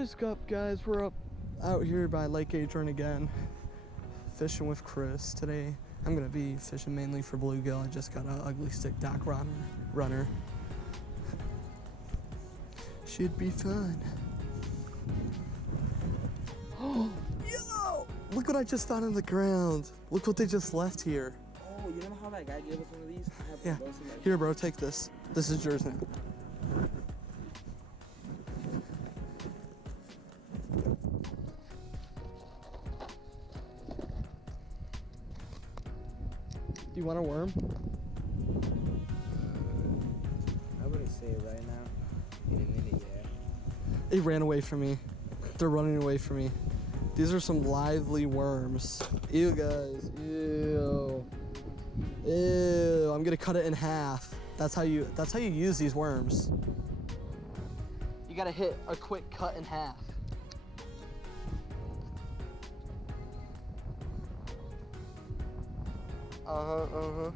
is up, guys? We're up out here by Lake Adrian again, fishing with Chris. Today I'm gonna be fishing mainly for bluegill. I just got an ugly stick dock runner. Should be fun. Oh, yo! Look what I just found on the ground. Look what they just left here. Oh, you know how that guy gave us one of these? I have Yeah. those in my Here, bro, take this. This is yours now. Do you want a worm? I wouldn't say it right now. In a minute, yeah. It ran away from me. They're running away from me. These are some lively worms. Ew, guys. Ew. Ew. I'm gonna cut it in half. That's how you use these worms. You gotta hit a quick cut in half. Uh-huh.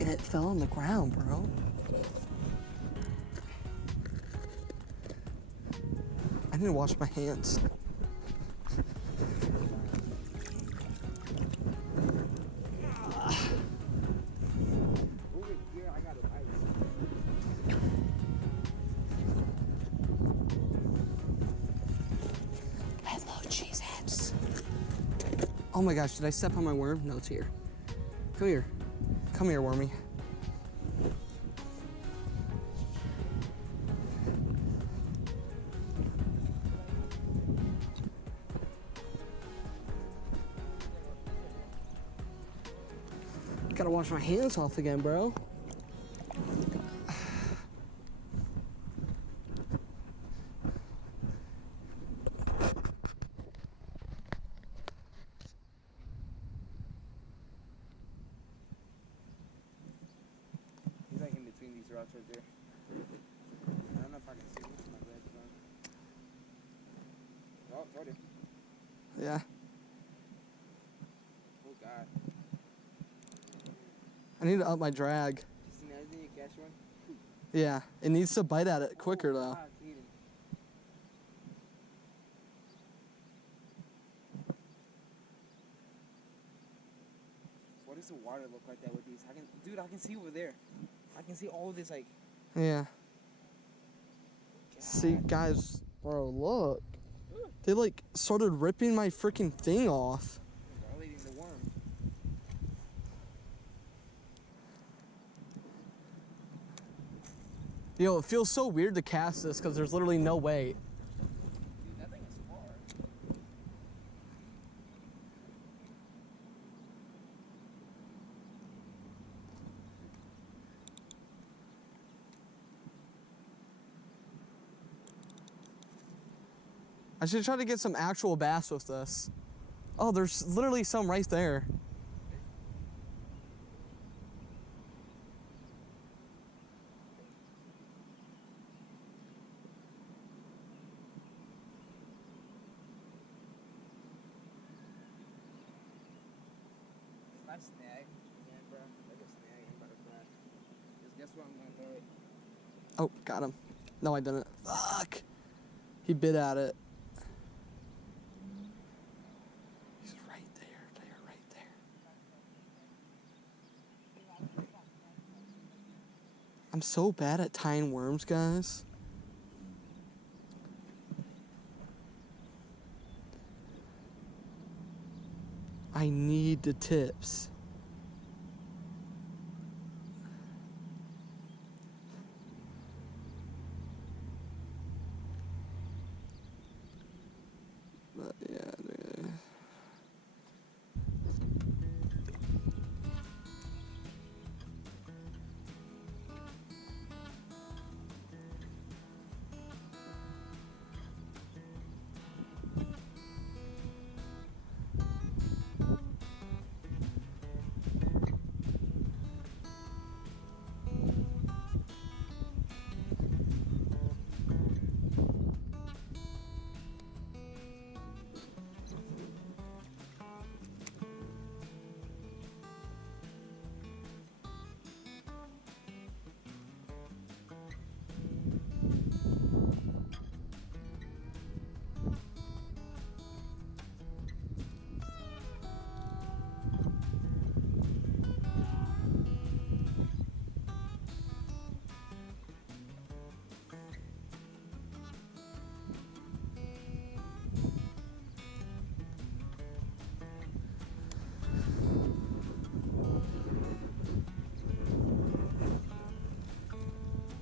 And it fell on the ground, bro. I need to wash my hands. Over here, I got an ice. Hello, cheeseheads. Oh my gosh, did I step on my worm? No, it's here. Come here. Come here, wormy. Gotta wash my hands off again, bro. He's like in between these rocks right there. I don't know if I can see him with my red gun. Oh, told you. Yeah. Oh, God. I need to up my drag. Just imagine you catch one. Yeah, it needs to bite at it quicker though. God, Kaden. What does the water look like that with these? Dude, I can see over there. I can see all this, like. Yeah. God. See, guys, bro, look. They like started ripping my freaking thing off. Violating the worm. Yo, it feels so weird to cast this because there's literally no weight. Dude, that thing is hard. I should try to get some actual bass with this. Oh, there's literally some right there. Nice snag. Yeah, bro. Like a snag. I'm about to crash. Just guess what I'm gonna throw it. Oh, got him. No, I didn't. Fuck. He bit at it. He's right there. Right there. I'm so bad at tying worms, guys. I need the tips. But yeah, dude.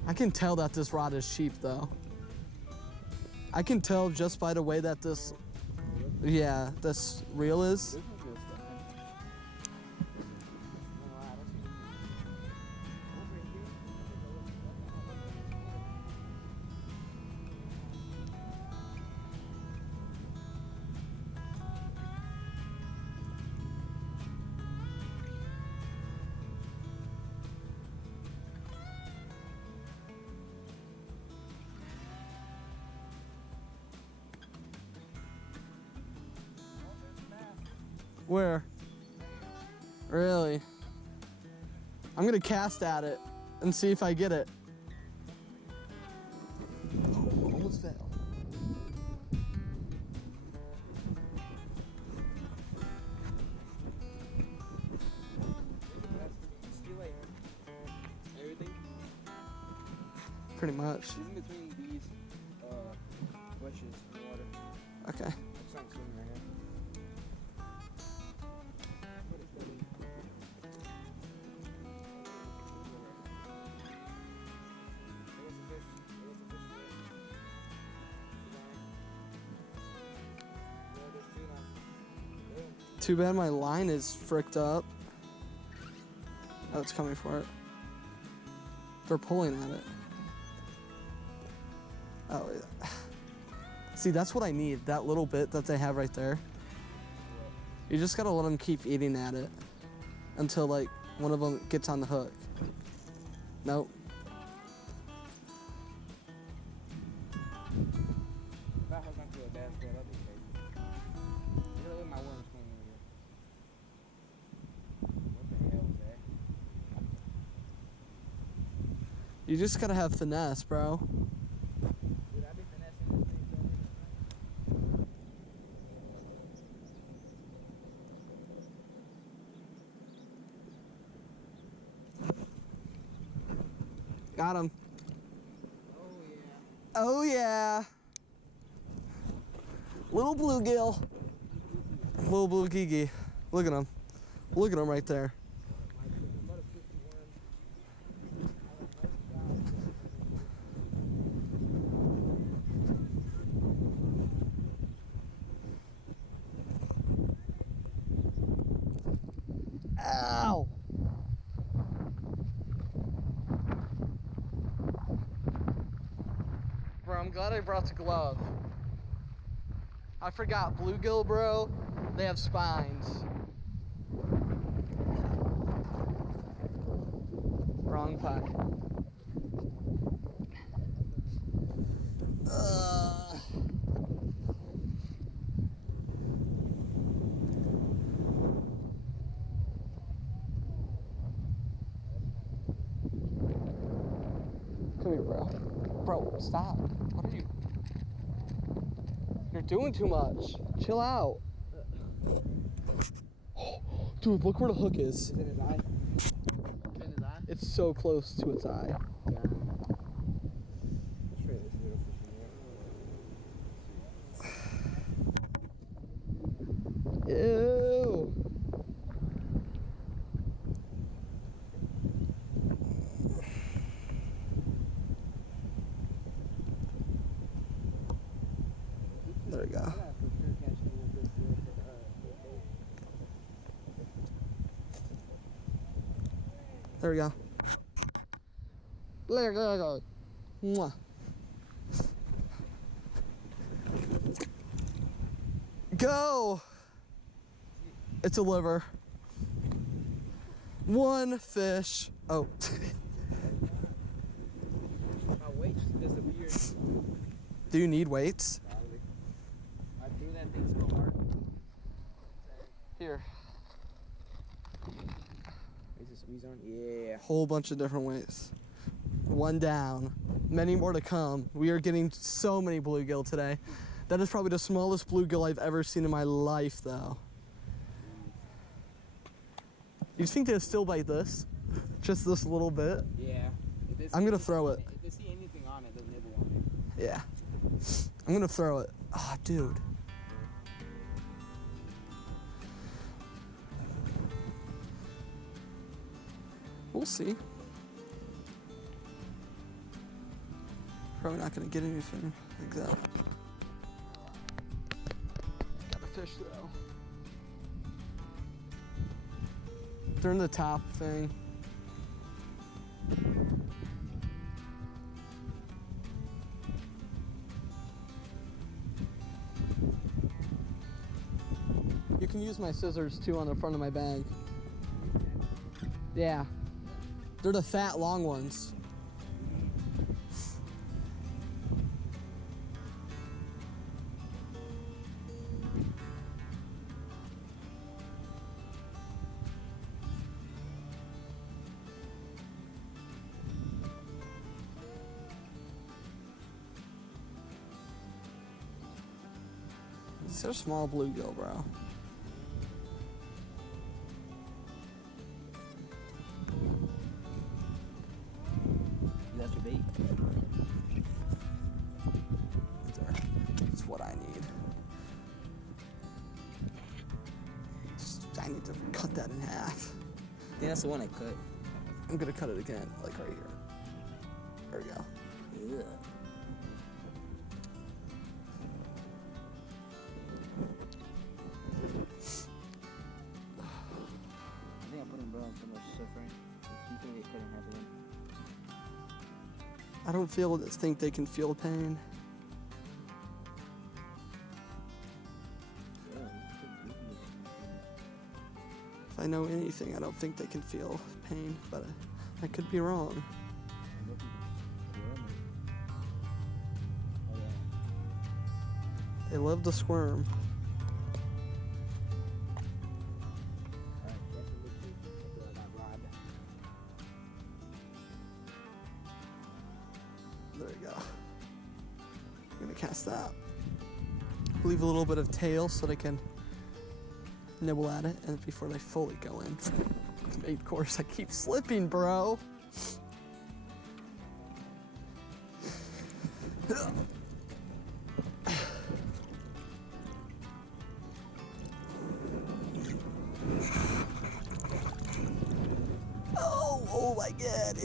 I can tell that this rod is cheap though. I can tell just by the way that this, yeah, this reel is. This one's good stuff. No, I don't see it. Over here. Where? Really? I'm gonna cast at it and see if I get it. Oh, almost fell. See, like, everything Pretty much. is in between these bushes in the water. Okay. Like something swimming right here. What is that? There was a fish. There was a fish there. Yeah, there's two now. Yeah. Too bad my line is fricked up. Oh, it's coming for it. They're pulling at it. Oh, yeah. See, that's what I need. That little bit that they have right there. You just gotta let them keep eating at it until like one of them gets on the hook. Nope. If I hook onto a bass bed, I'll be crazy. Look at my worms swimming over here. What the hell is that? You just gotta have finesse, bro. Dude, I've been finessing this thing so many times. Got him. Oh yeah. Oh yeah. Little bluegill. Little blue gigi. Look at him. Look at him right there. About a 51. Ow! Bro, I'm glad I brought the glove. I forgot bluegill, bro. They have spines. Wrong pack. Come here, bro. Bro, stop. What are you? You're doing too much. Chill out. Dude, look where the hook is. Is it his eye? Is it in his eye? It's so close to its eye. Yeah. Let's try this little fish in here. Ew. There we go. I gotta for sure catch him with this little bait. There we go. There we go. Mwah. Go! It's a liver. One fish. Oh. My weight just disappeared. Do you need weights? Probably. I threw that thing so hard. Here. Is it squeeze on? Yeah. Whole bunch of different weights. One down. Many more to come. We are getting so many bluegill today. That is probably the smallest bluegill I've ever seen in my life, though. You think they'll still bite this? Just this little bit? Yeah. I'm gonna throw it. If they see anything on it, they'll nibble on it. Yeah. I'm gonna throw it. Ah, dude. We'll see. probably not gonna get anything like that. Got a fish though. They're in the top thing. You can use my scissors too on the front of my bag. Yeah. They're the fat, long ones. These are small bluegill, bro. That's your bait. There. That's what I need. I need to cut that in half. I think that's the one I cut. I'm gonna cut it again, like right here. There we go. Yeah. I think I put in bro so much suffering. You think they couldn't have it. I don't think they can feel pain. If I know anything, I don't think they can feel pain, but I could be wrong. They love to squirm. There you go. I'm gonna cast that. Leave a little bit of tail so they can nibble at it and before they fully go in. Main course, I keep slipping, bro. Oh my God.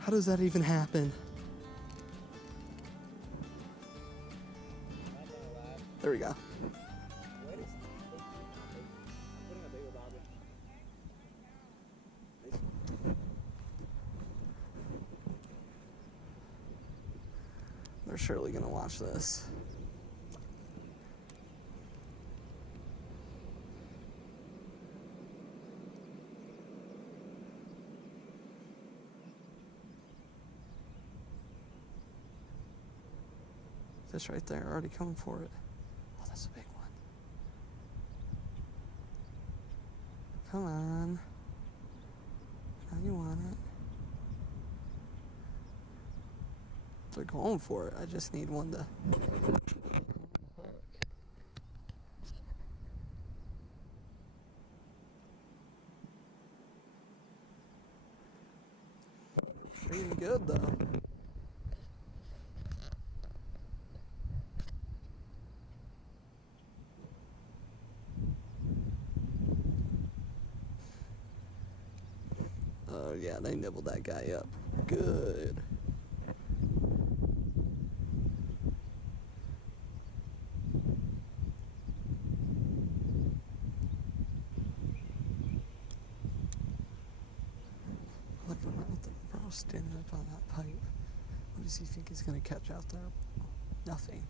How does that even happen? There we go. They're surely gonna watch this. Fish right there, already coming for it. Oh, that's a big one. Come on. Now you want it. They're going for it. I just need one to. Pretty good though. Oh yeah, they nibbled that guy up. Good. Look at the bro standing up on that pipe. What does he think he's gonna catch out there? Nothing.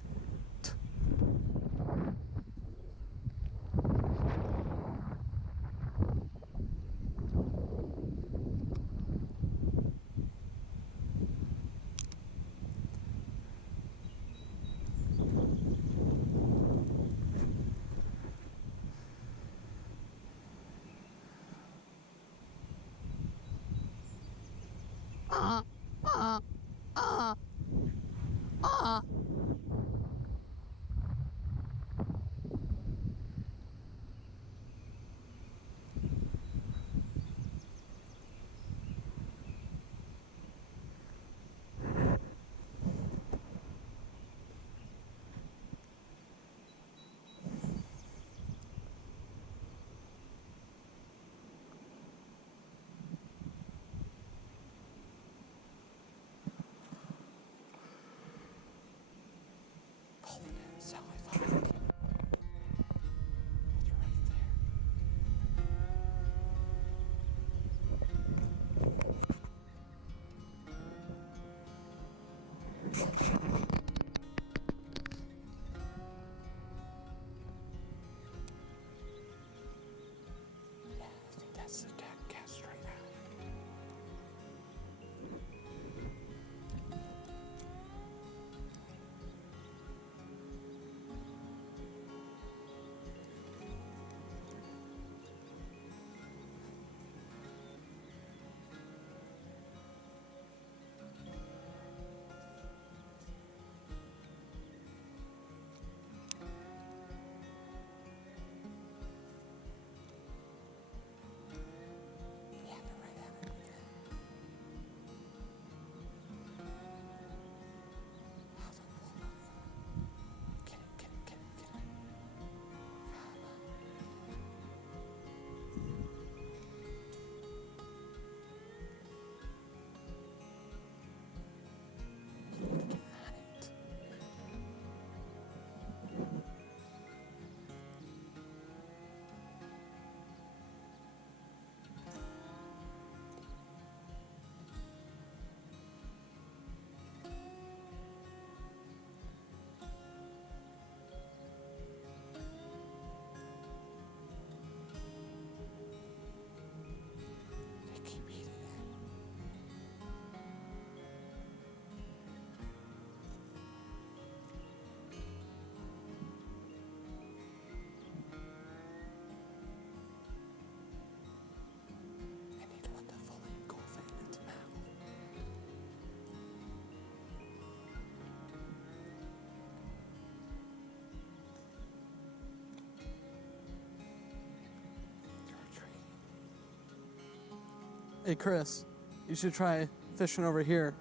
Hey Chris, you should try fishing over here.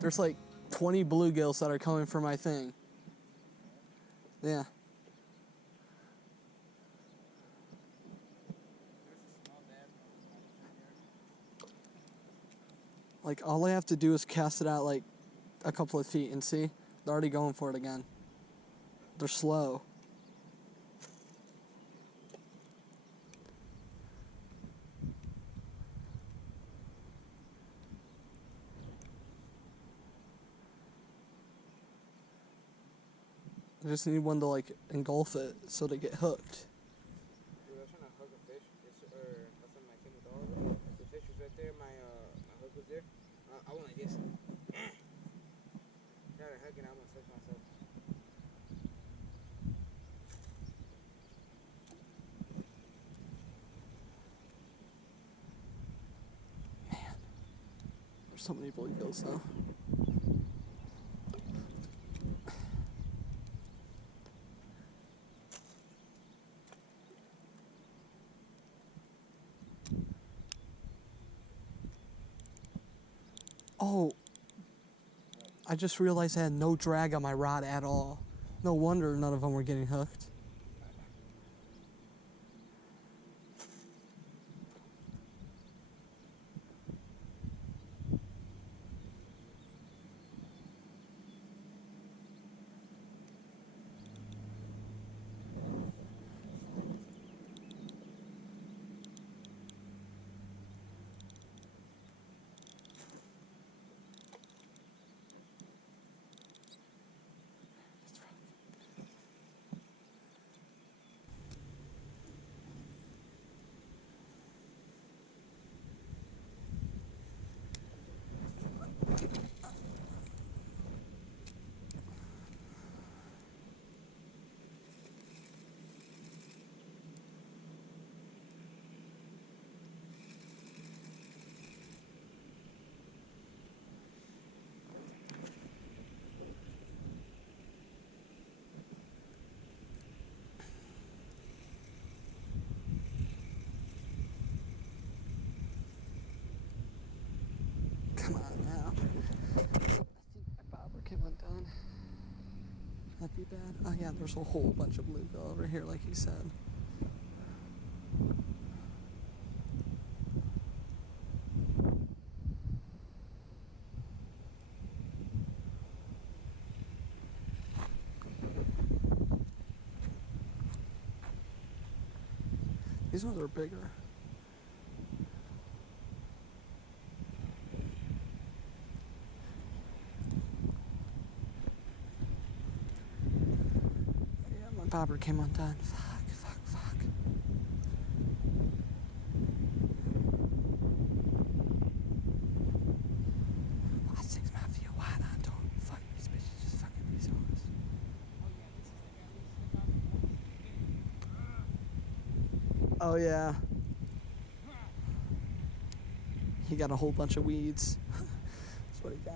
There's like 20 bluegills that are coming for my thing. Yeah. Like all I have to do is cast it out like a couple of feet and see, they're already going for it again. They're slow. I just need one to like engulf it so they get hooked. Dude, I was trying to hook a fish. That's when I came with all of it. The fish was right there. My hook was there. I went like this. Got a hook and I almost touched myself. Man, there's so many bluegills though. Oh, I just realized I had no drag on my rod at all. No wonder none of them were getting hooked. Come on now. I think my bobber came undone. That'd be bad. Oh yeah, there's a whole bunch of bluegill over here, like you said. These ones are bigger. Yeah, my bobber came undone. Fuck. Why 6 my view? Why not? Don't fuck these bitches. Just fucking these hoes. Oh yeah. He got a whole bunch of weeds. That's what he got.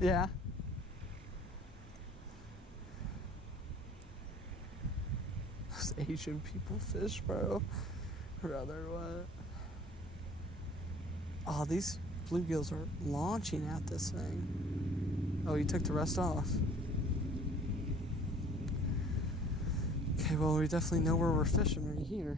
Yeah. Those Asian people fish, bro. Rather what? Oh, these bluegills are launching at this thing. Oh, you took the rest off. Okay, well, we definitely know where we're fishing right here.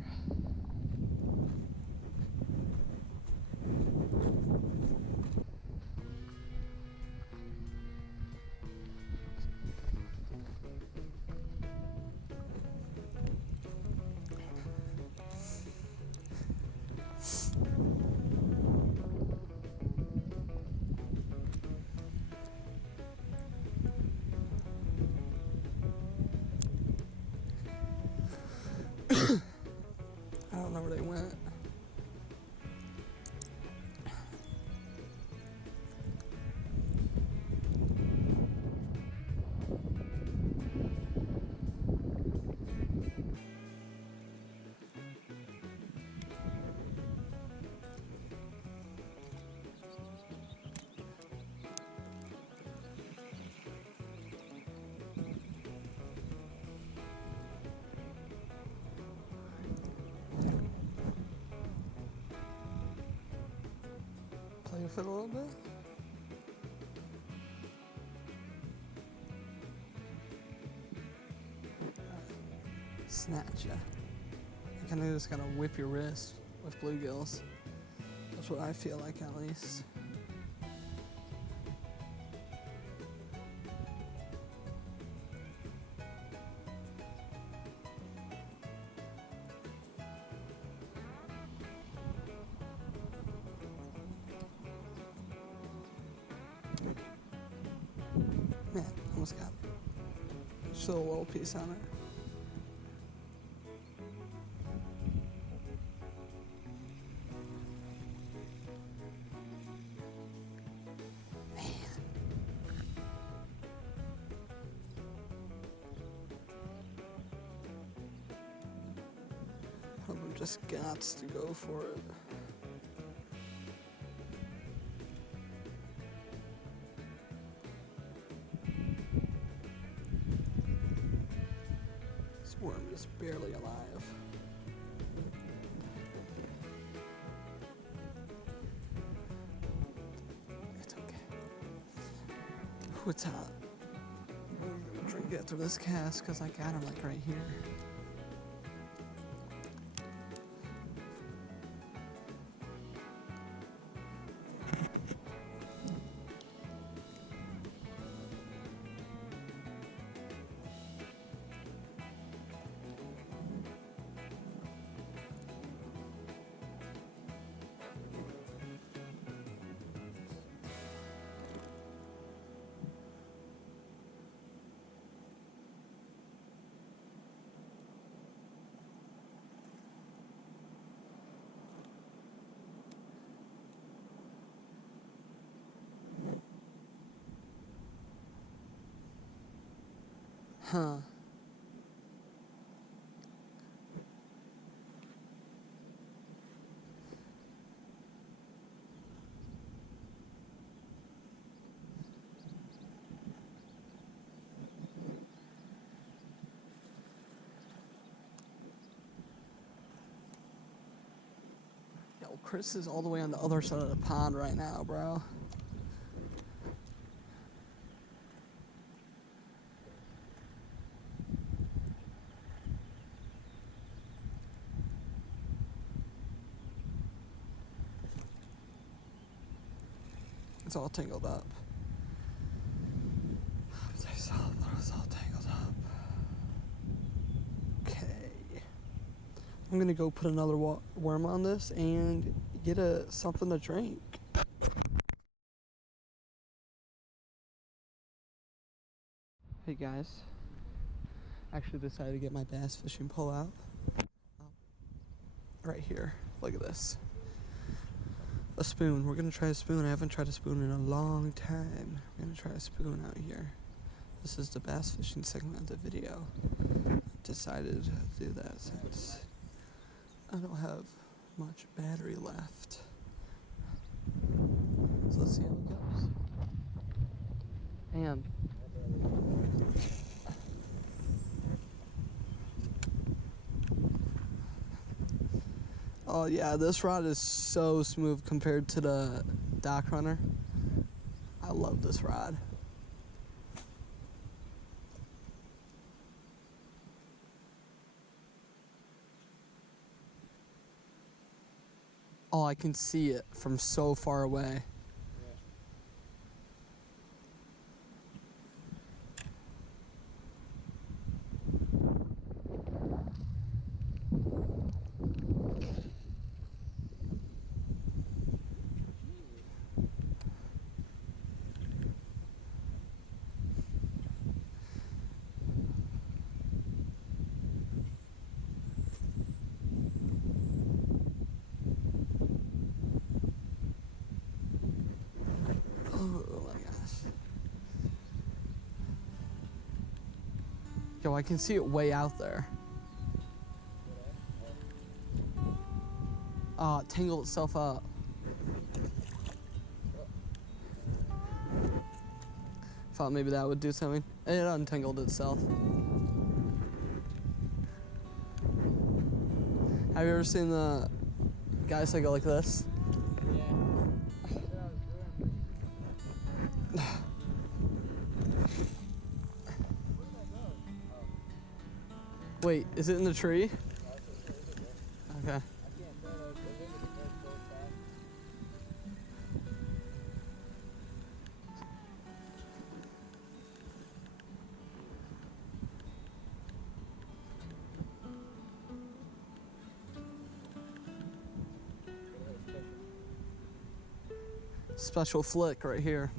I don't know where they went. move it a little bit. Snatch ya. You kind of just gotta whip your wrist with bluegills. That's what I feel like, at least. Man, almost got it. Just a little piece on it. Just gots to go for it. This worm is barely alive. It's okay. Ooh, it's hot. I'm gonna drink after this cast because I got him like right here. Huh. Yo, Chris is all the way on the other side of the pond right now, bro. It's all tangled up. It's all tangled up. Okay. I'm gonna go put another worm on this and get something to drink. Hey guys. Actually decided to get my bass fishing pole out. Right here. Look at this. A spoon. We're gonna try a spoon. I haven't tried a spoon in a long time. We're gonna try a spoon out here. This is the bass fishing segment of the video. Decided to do that since I don't have much battery left. So let's see how it goes. And oh yeah, this rod is so smooth compared to the Dock Runner. I love this rod. Oh, I can see it from so far away. Yo, I can see it way out there. It tangled itself up. Thought maybe that would do something. It untangled itself. Have you ever seen the guys that go like this? Yeah. Wait, is it in the tree? Yeah, it's a Okay. I can't tell though, 'cause they're gonna be very close by. Special flick right here.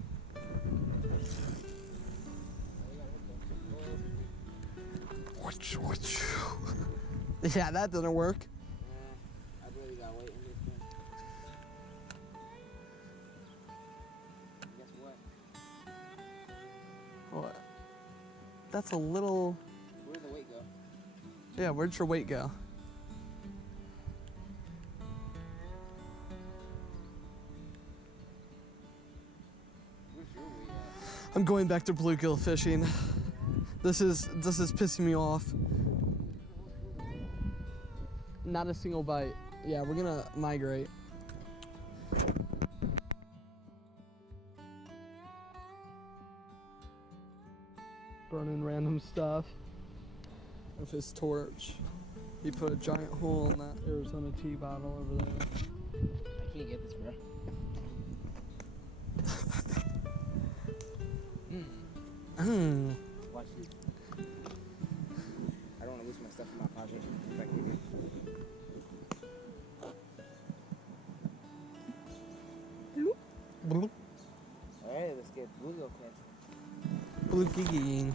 Yeah, that didn't work. I really got weight in this thing. Guess what? What? That's a little. Where'd the weight go? Yeah, where'd your weight go? Where's your weight at? I'm going back to bluegill fishing. This is pissing me off. Not a single bite. Yeah, we're gonna migrate. Burning random stuff with his torch. He put a giant hole in that Arizona tea bottle over there. I can't get this, bro. Watch this. I don't want to lose my stuff in my pocket. Back here. Bloop. Alright, let's get bluegill catch. Blue gigging.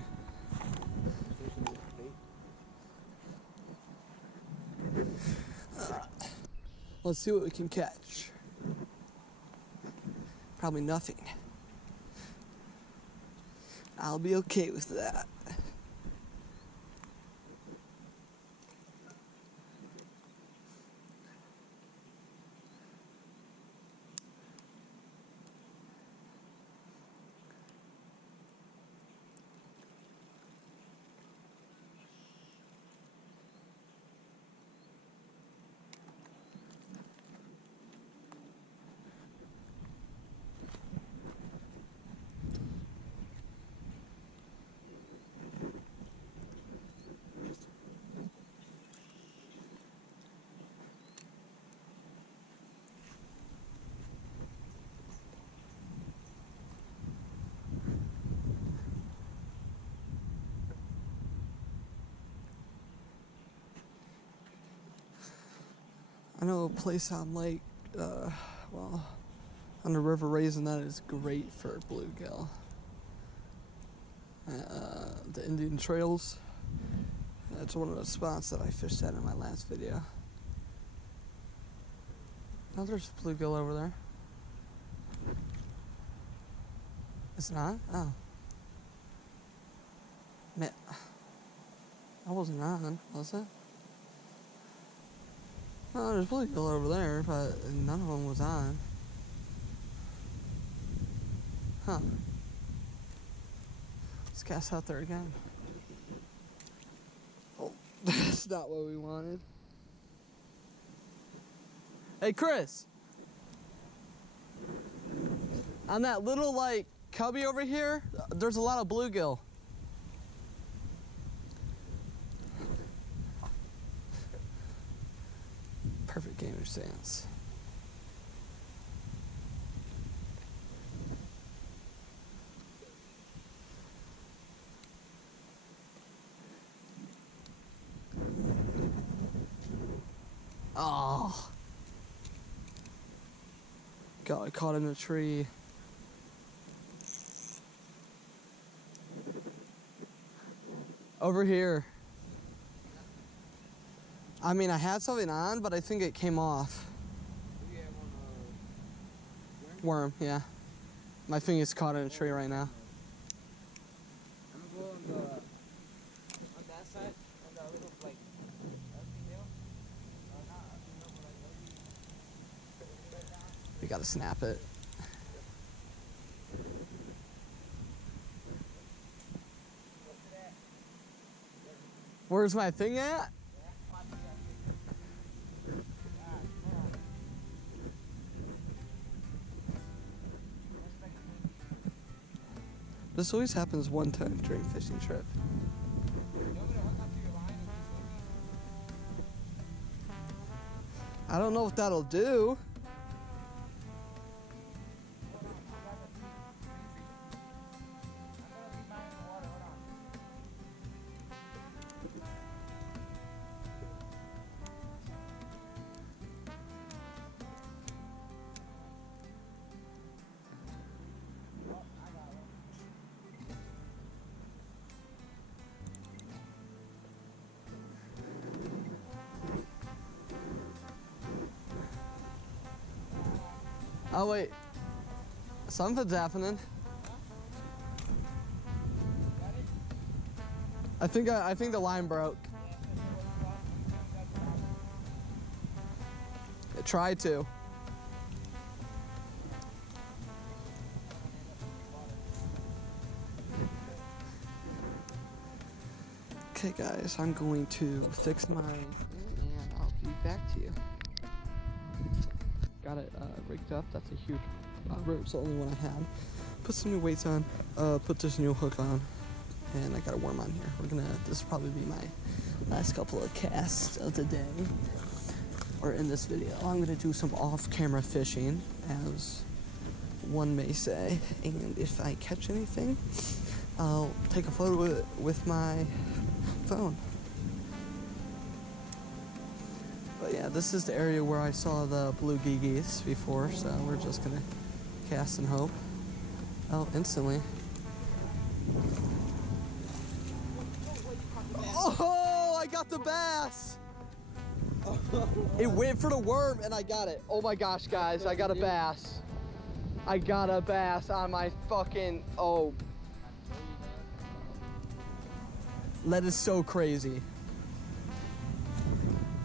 Let's see what we can catch. Probably nothing. I'll be okay with that. I know a place on Lake, well, on the River Raisin that is great for bluegill. The Indian Trails. That's one of the spots that I fished at in my last video. Oh, there's bluegill over there. It's not? Oh. Man, I wasn't on, was it? Oh, there's bluegill over there, but none of them was on. Huh. Let's cast out there again. Oh, that's not what we wanted. Hey, Chris. On that little, like, cubby over here, there's a lot of bluegill. Perfect gamer stance. Oh. Got caught in a tree. Over here. I mean, I had something on, but I think it came off. Do you have one, Worm, yeah. My finger's caught in a tree right now. I'm gonna go on that side, on that little, like, everything hill. Not everything hill, but like, We gotta snap it. Where's my thing at? This always happens one time during fishing trip. you want me to hook up to your line and just I don't know if that'll do. Oh wait, something's happening. I think the line broke. It tried to. Okay guys, I'm going to fix my thing and I'll be back to you. Got it rigged up. That's a huge rope. It's the only one I had. Put some new weights on. Put this new hook on, and I got a worm on here. This will probably be my last couple of casts of the day, or in this video. I'm gonna do some off-camera fishing, as one may say, and if I catch anything, I'll take a photo with my phone. But yeah, this is the area where I saw the blue geese before, so we're just gonna cast and hope. Oh, instantly. Oh, I got the bass! It went for the worm and I got it. Oh my gosh, guys, I got a bass. I got a bass on my fucking, oh. That is so crazy.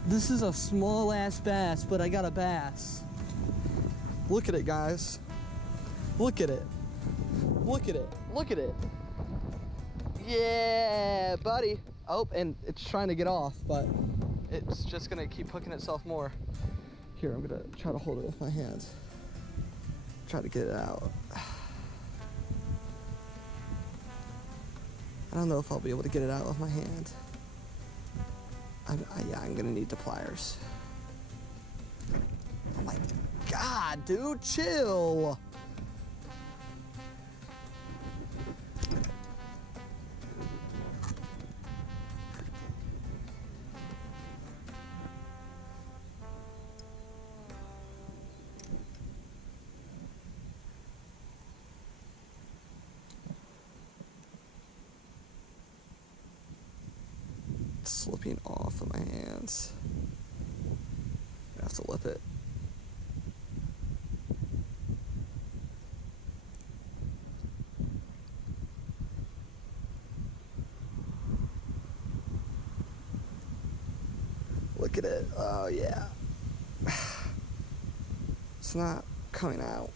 This is a small ass bass, but I got a bass. Look at it, guys. Look at it. Look at it. Look at it. Yeah, buddy. Oh, and it's trying to get off, but it's just gonna keep hooking itself more. Here, I'm gonna try to hold it with my hands. Try to get it out. I don't know if I'll be able to get it out with my hand. Yeah, I'm gonna need the pliers. Oh my God, dude, chill. Slipping off of my hands. I have to lip it. Look at it. Oh yeah. It's not coming out.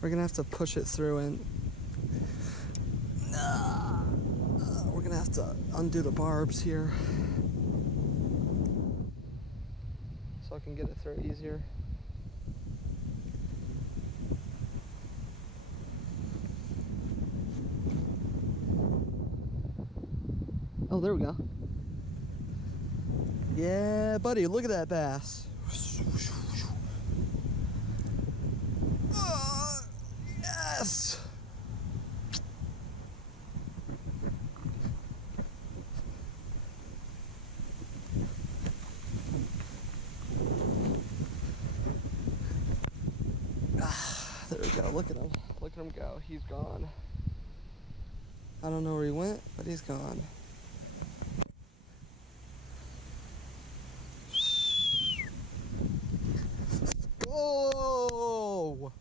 We're gonna have to push it through and we're gonna have to undo the barbs here so I can get it through easier. Oh, there we go. Yeah, buddy, look at that bass. Yes! There we go. Look at him. Look at him go. He's gone. I don't know where he went, but he's gone. Whoa!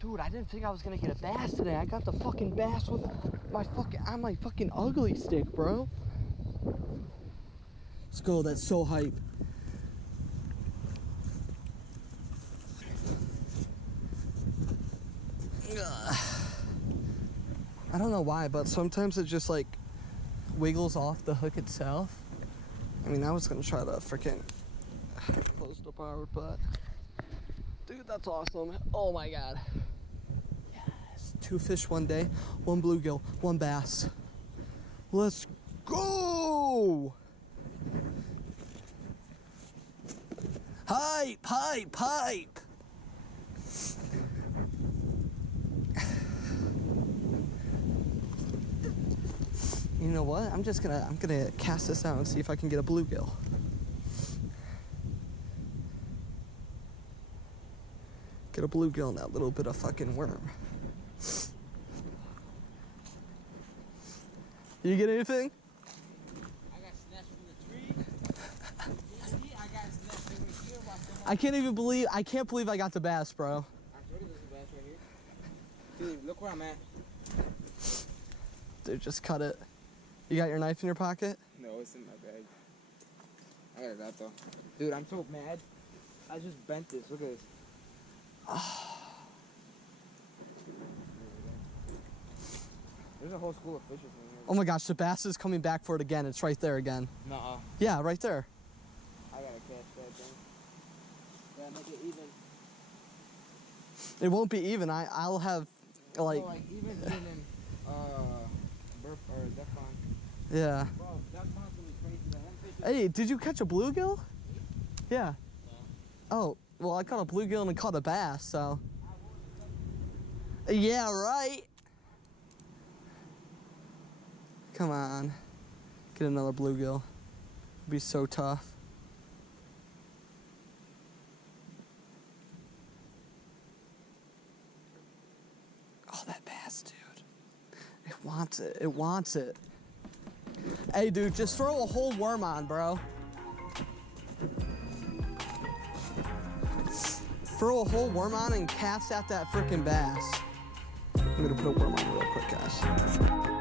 Dude, I didn't think I was gonna get a bass today. I got the fucking bass with my fucking ugly stick, bro. Let's go. That's so hype. I don't know why, but sometimes it just like wiggles off the hook itself. I mean, I was gonna try to freaking close the bar, but dude, that's awesome. Oh my God. Yes. 2 fish one day, 1 bluegill, 1 bass. Let's go! Hype, hype, hype! You know what? I'm gonna cast this out and see if I can get a bluegill. Get a bluegill in that little bit of fucking worm. You get anything? I got snatched from the tree. I got snatched over here while someone... I can't believe I got the bass, bro. I told you there's a bass right here. Dude, look where I'm at. Dude, just cut it. You got your knife in your pocket? No, it's in my bag. I got it out though. Dude, I'm so mad. I just bent this. Look at this. There's a whole school of fishes in here. Oh my gosh, the bass is coming back for it again. It's right there again. Nuh-uh. Yeah, right there. I gotta catch that thing. Gotta make it even. It won't be even. I'll have like. No, like even in burp or duck pond. Yeah. Bro, duck pond's gonna be crazy. The one fish. Hey, did you catch a bluegill? Yeah. No. Oh, well, I caught a bluegill and caught a bass, so. Yeah, right. Come on. Get another bluegill. It'd be so tough. Oh, that bass, dude. It wants it. It wants it. Hey, dude, just throw a whole worm on, bro. Throw a whole worm on and cast at that freaking bass. I'm gonna put a worm on real quick, guys.